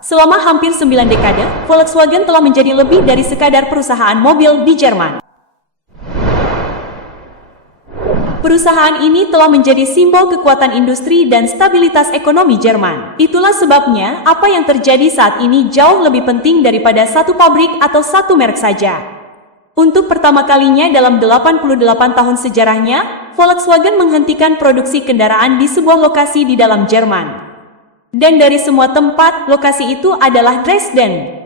Selama hampir 9 dekade, Volkswagen telah menjadi lebih dari sekadar perusahaan mobil di Jerman. Perusahaan ini telah menjadi simbol kekuatan industri dan stabilitas ekonomi Jerman. Itulah sebabnya, apa yang terjadi saat ini jauh lebih penting daripada satu pabrik atau satu merek saja. Untuk pertama kalinya dalam 88 tahun sejarahnya, Volkswagen menghentikan produksi kendaraan di sebuah lokasi di dalam Jerman. Dan dari semua tempat, lokasi itu adalah Dresden.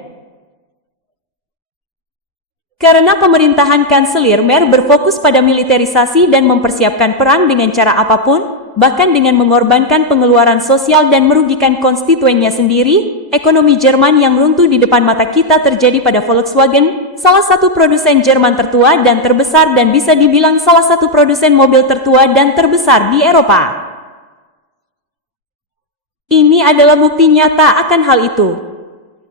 Karena pemerintahan Kanselir Merz berfokus pada militerisasi dan mempersiapkan perang dengan cara apapun, bahkan dengan mengorbankan pengeluaran sosial dan merugikan konstituennya sendiri, ekonomi Jerman yang runtuh di depan mata kita terjadi pada Volkswagen, salah satu produsen Jerman tertua dan terbesar dan bisa dibilang salah satu produsen mobil tertua dan terbesar di Eropa. Ini adalah bukti nyata akan hal itu.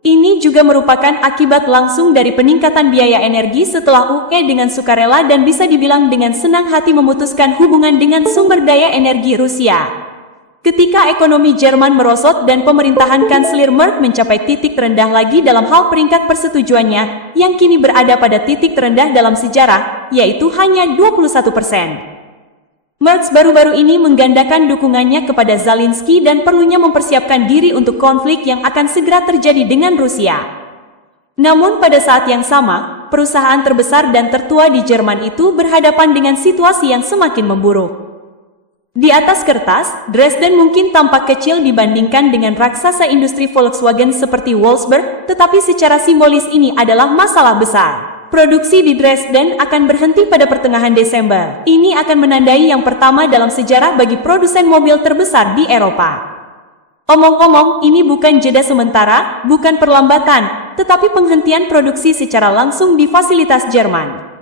Ini juga merupakan akibat langsung dari peningkatan biaya energi setelah UE dengan sukarela dan bisa dibilang dengan senang hati memutuskan hubungan dengan sumber daya energi Rusia. Ketika ekonomi Jerman merosot dan pemerintahan Kanselir Merz mencapai titik terendah lagi dalam hal peringkat persetujuannya, yang kini berada pada titik terendah dalam sejarah, yaitu hanya 21%. Merz baru-baru ini menggandakan dukungannya kepada Zelensky dan perlunya mempersiapkan diri untuk konflik yang akan segera terjadi dengan Rusia. Namun pada saat yang sama, perusahaan terbesar dan tertua di Jerman itu berhadapan dengan situasi yang semakin memburuk. Di atas kertas, Dresden mungkin tampak kecil dibandingkan dengan raksasa industri Volkswagen seperti Wolfsburg, tetapi secara simbolis ini adalah masalah besar. Produksi di Dresden akan berhenti pada pertengahan Desember. Ini akan menandai yang pertama dalam sejarah bagi produsen mobil terbesar di Eropa. Omong-omong, ini bukan jeda sementara, bukan perlambatan, tetapi penghentian produksi secara langsung di fasilitas Jerman.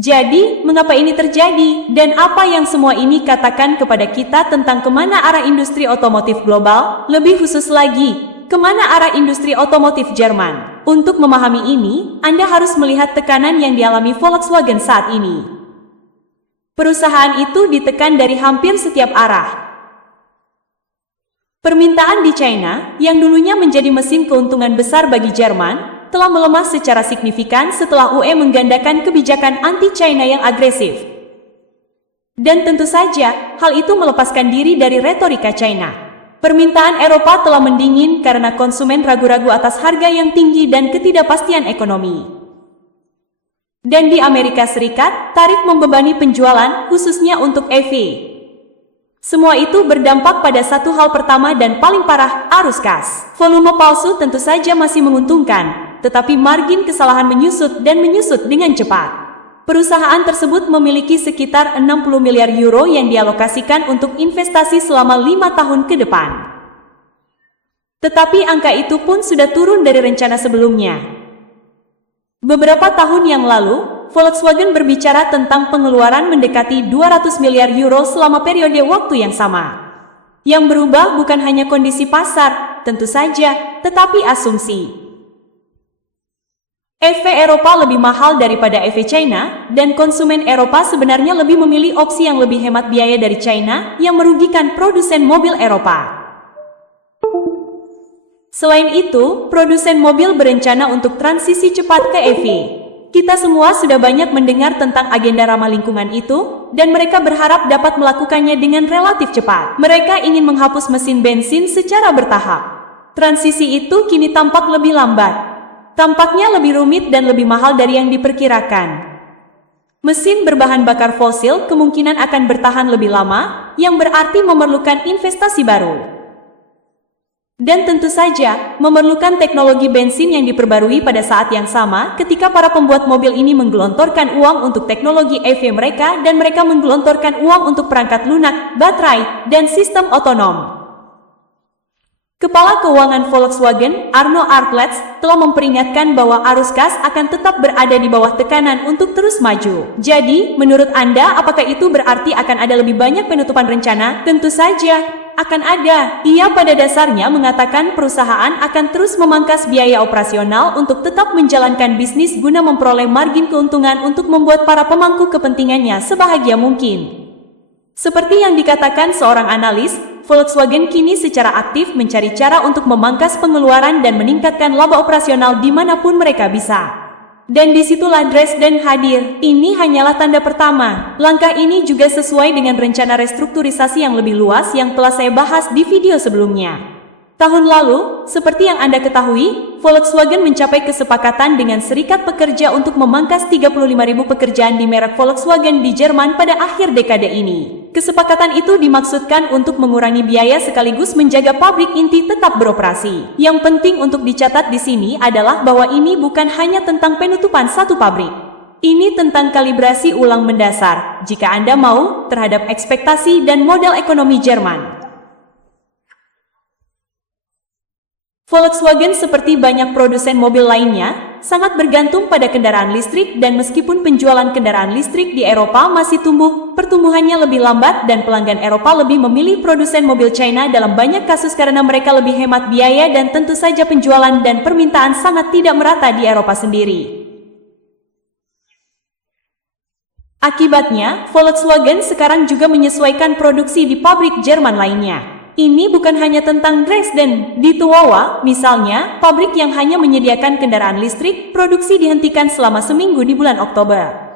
Jadi, mengapa ini terjadi, dan apa yang semua ini katakan kepada kita tentang kemana arah industri otomotif global, lebih khusus lagi, kemana arah industri otomotif Jerman? Untuk memahami ini, Anda harus melihat tekanan yang dialami Volkswagen saat ini. Perusahaan itu ditekan dari hampir setiap arah. Permintaan di China, yang dulunya menjadi mesin keuntungan besar bagi Jerman, telah melemah secara signifikan setelah UE menggandakan kebijakan anti-China yang agresif. Dan tentu saja, hal itu melepaskan diri dari retorika China. Permintaan Eropa telah mendingin karena konsumen ragu-ragu atas harga yang tinggi dan ketidakpastian ekonomi. Dan di Amerika Serikat, tarif membebani penjualan, khususnya untuk EV. Semua itu berdampak pada satu hal pertama dan paling parah, arus kas. Volume palsu tentu saja masih menguntungkan, tetapi margin kesalahan menyusut dan menyusut dengan cepat. Perusahaan tersebut memiliki sekitar 60 miliar euro yang dialokasikan untuk investasi selama 5 tahun ke depan. Tetapi angka itu pun sudah turun dari rencana sebelumnya. Beberapa tahun yang lalu, Volkswagen berbicara tentang pengeluaran mendekati 200 miliar euro selama periode waktu yang sama. Yang berubah bukan hanya kondisi pasar, tentu saja, tetapi asumsi. EV Eropa lebih mahal daripada EV China, dan konsumen Eropa sebenarnya lebih memilih opsi yang lebih hemat biaya dari China, yang merugikan produsen mobil Eropa. Selain itu, produsen mobil berencana untuk transisi cepat ke EV. Kita semua sudah banyak mendengar tentang agenda ramah lingkungan itu, dan mereka berharap dapat melakukannya dengan relatif cepat. Mereka ingin menghapus mesin bensin secara bertahap. Transisi itu kini tampak lebih lambat. Tampaknya lebih rumit dan lebih mahal dari yang diperkirakan. Mesin berbahan bakar fosil kemungkinan akan bertahan lebih lama, yang berarti memerlukan investasi baru. Dan tentu saja, memerlukan teknologi bensin yang diperbarui pada saat yang sama ketika para pembuat mobil ini menggelontorkan uang untuk teknologi EV mereka dan mereka menggelontorkan uang untuk perangkat lunak, baterai, dan sistem otonom. Kepala Keuangan Volkswagen, Arno Artletz, telah memperingatkan bahwa arus kas akan tetap berada di bawah tekanan untuk terus maju. Jadi, menurut Anda, apakah itu berarti akan ada lebih banyak penutupan rencana? Tentu saja, akan ada. Ia pada dasarnya mengatakan perusahaan akan terus memangkas biaya operasional untuk tetap menjalankan bisnis guna memperoleh margin keuntungan untuk membuat para pemangku kepentingannya sebahagia mungkin. Seperti yang dikatakan seorang analis, Volkswagen kini secara aktif mencari cara untuk memangkas pengeluaran dan meningkatkan laba operasional dimanapun mereka bisa. Dan disitulah Dresden hadir. Ini hanyalah tanda pertama. Langkah ini juga sesuai dengan rencana restrukturisasi yang lebih luas yang telah saya bahas di video sebelumnya. Tahun lalu, seperti yang Anda ketahui, Volkswagen mencapai kesepakatan dengan serikat pekerja untuk memangkas 35.000 pekerjaan di merek Volkswagen di Jerman pada akhir dekade ini. Kesepakatan itu dimaksudkan untuk mengurangi biaya sekaligus menjaga pabrik inti tetap beroperasi. Yang penting untuk dicatat di sini adalah bahwa ini bukan hanya tentang penutupan satu pabrik. Ini tentang kalibrasi ulang mendasar, jika Anda mau, terhadap ekspektasi dan model ekonomi Jerman. Volkswagen seperti banyak produsen mobil lainnya, sangat bergantung pada kendaraan listrik dan meskipun penjualan kendaraan listrik di Eropa masih tumbuh, pertumbuhannya lebih lambat dan pelanggan Eropa lebih memilih produsen mobil China dalam banyak kasus karena mereka lebih hemat biaya dan tentu saja penjualan dan permintaan sangat tidak merata di Eropa sendiri. Akibatnya, Volkswagen sekarang juga menyesuaikan produksi di pabrik Jerman lainnya. Ini bukan hanya tentang Dresden. Di Tuawa, misalnya, pabrik yang hanya menyediakan kendaraan listrik, produksi dihentikan selama seminggu di bulan Oktober.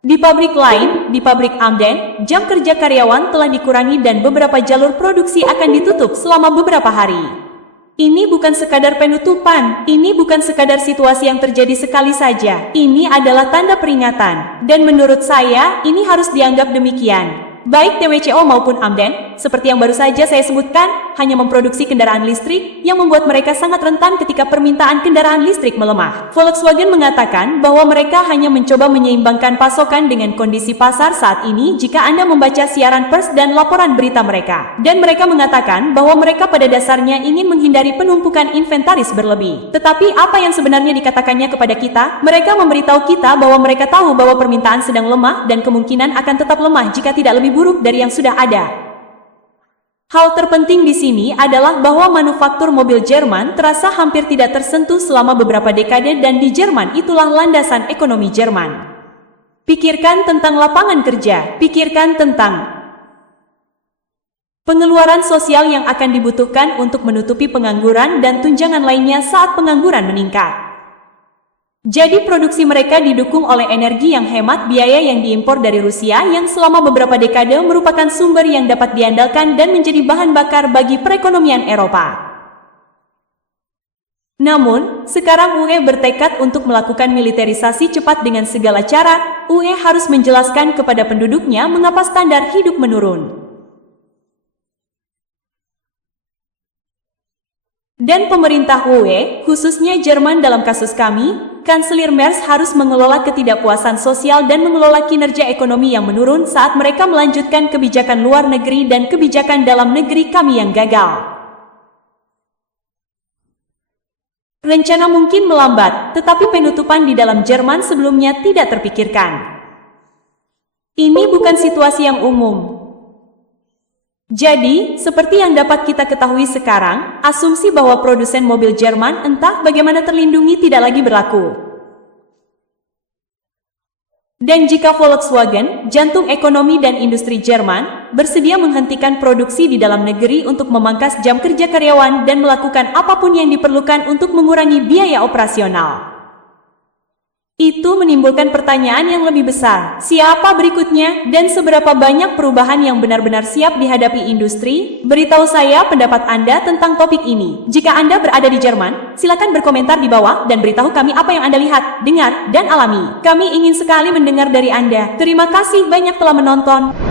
Di pabrik lain, di pabrik Amden, jam kerja karyawan telah dikurangi dan beberapa jalur produksi akan ditutup selama beberapa hari. Ini bukan sekadar penutupan, ini bukan sekadar situasi yang terjadi sekali saja. Ini adalah tanda peringatan. Dan menurut saya, ini harus dianggap demikian. Baik TWCO maupun Amden, seperti yang baru saja saya sebutkan, hanya memproduksi kendaraan listrik yang membuat mereka sangat rentan ketika permintaan kendaraan listrik melemah. Volkswagen mengatakan bahwa mereka hanya mencoba menyeimbangkan pasokan dengan kondisi pasar saat ini jika Anda membaca siaran pers dan laporan berita mereka. Dan mereka mengatakan bahwa mereka pada dasarnya ingin menghindari penumpukan inventaris berlebih. Tetapi apa yang sebenarnya dikatakannya kepada kita? Mereka memberitahu kita bahwa mereka tahu bahwa permintaan sedang lemah dan kemungkinan akan tetap lemah jika tidak lebih buruk dari yang sudah ada. Hal terpenting di sini adalah bahwa manufaktur mobil Jerman terasa hampir tidak tersentuh selama beberapa dekade dan di Jerman itulah landasan ekonomi Jerman. Pikirkan tentang lapangan kerja, pikirkan tentang pengeluaran sosial yang akan dibutuhkan untuk menutupi pengangguran dan tunjangan lainnya saat pengangguran meningkat. Jadi produksi mereka didukung oleh energi yang hemat biaya yang diimpor dari Rusia yang selama beberapa dekade merupakan sumber yang dapat diandalkan dan menjadi bahan bakar bagi perekonomian Eropa. Namun, sekarang UE bertekad untuk melakukan militerisasi cepat dengan segala cara. UE harus menjelaskan kepada penduduknya mengapa standar hidup menurun. Dan pemerintah UE, khususnya Jerman dalam kasus kami, Kanselir Merz harus mengelola ketidakpuasan sosial dan mengelola kinerja ekonomi yang menurun saat mereka melanjutkan kebijakan luar negeri dan kebijakan dalam negeri kami yang gagal. Rencana mungkin melambat, tetapi penutupan di dalam Jerman sebelumnya tidak terpikirkan. Ini bukan situasi yang umum. Jadi, seperti yang dapat kita ketahui sekarang, asumsi bahwa produsen mobil Jerman entah bagaimana terlindungi tidak lagi berlaku. Dan jika Volkswagen, jantung ekonomi dan industri Jerman, bersedia menghentikan produksi di dalam negeri untuk memangkas jam kerja karyawan dan melakukan apapun yang diperlukan untuk mengurangi biaya operasional, itu menimbulkan pertanyaan yang lebih besar. Siapa berikutnya dan seberapa banyak perubahan yang benar-benar siap dihadapi industri? Beritahu saya pendapat Anda tentang topik ini. Jika Anda berada di Jerman, silakan berkomentar di bawah dan beritahu kami apa yang Anda lihat, dengar, dan alami. Kami ingin sekali mendengar dari Anda. Terima kasih banyak telah menonton.